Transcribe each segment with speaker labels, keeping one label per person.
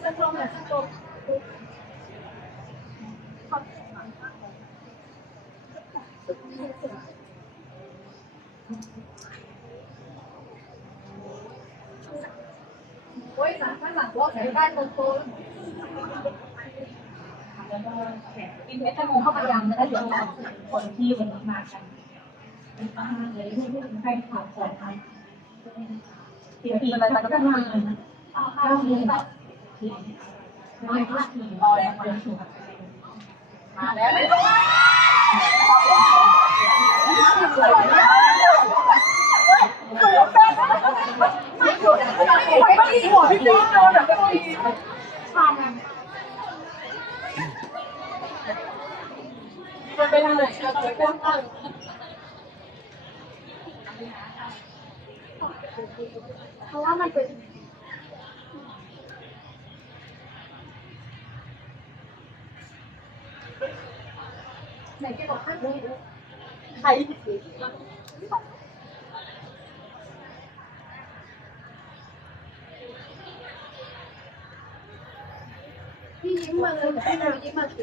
Speaker 1: โอ้ยหลังข้างหลังว่าใส่ได้ตรงโตแล้วก็แขกกินเม็ดแตงโมเข้าไปยำนะคะเดี๋ยวคนที่วันนี้มากันมาเลยที่ใครถามของไทยเดี๋ยวปีอะไรมันก็มาเก้าโมง แบบน้อยมาทีรอแล้วมาชมาแล้วไม่ต้องปที่หัวพี่ตีโดนแบบนี้ทำมันเป็นอะไรเราจะกว้างมากเพราะว่ามันเป็น ไหนแกบอกข้างนี้ใครพี่ยิ้มมาเลยพี่เรายิ้มมาสิ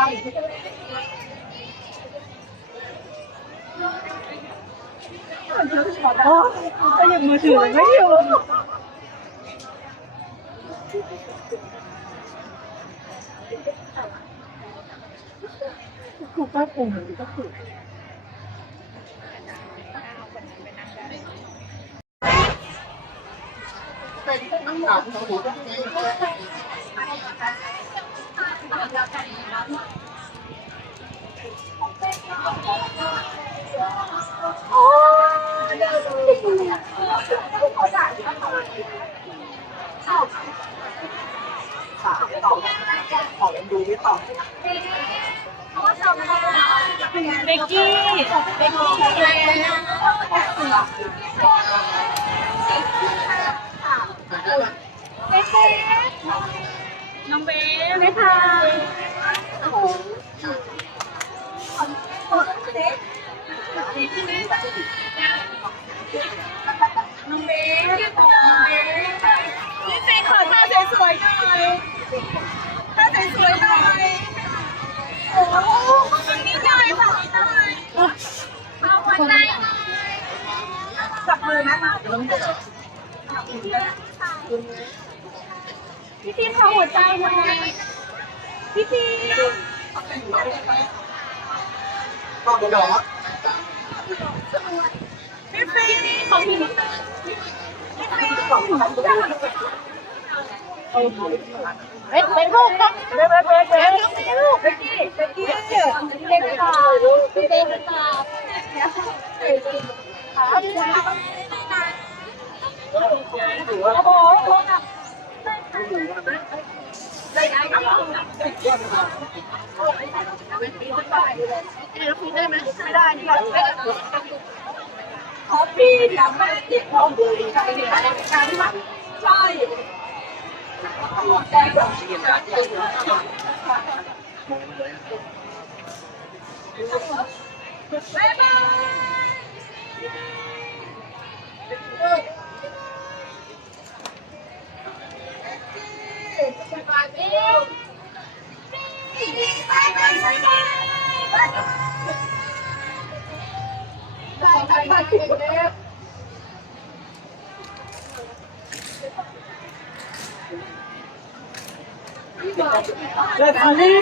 Speaker 1: ไปเจ๊หล่อมากสวยมากสวยจังสวยมาก สวยมากสวยมากสวยมากก็ยังมือถือไม่อยู่กูป้าคงเหมือนก็ถูก
Speaker 2: เบกกี้ เบกกี้ น้องเบสไหมคะน้องเบสน้องเบสพี่เฟย์ขอท่าสวยๆหน่อยท่าสวยๆหน่อยโอ้ฝั่งนี้หน่อยฝั่งนี้หน่อยเอาหัวใจหน่อยจับมือนะคะ พี่ทีมขอหัวใจหน่อยพี่ทีม
Speaker 3: ก็เดี๋ยว
Speaker 2: พี่ฟีมขอพี่เอ๊ะเป็นลูกครับเบ๊ะเบ๊ะเบ๊ะเบ๊ะเป็นลูกเบ๊กกี้เบ๊กกี้เด็กตาเด็กตาขอบคุณค่ะโอ้โห ขอพี่อย่ามาติดของพี่ใครเนี่ยการที่มันใช่บ๊ายบาย
Speaker 3: That's me.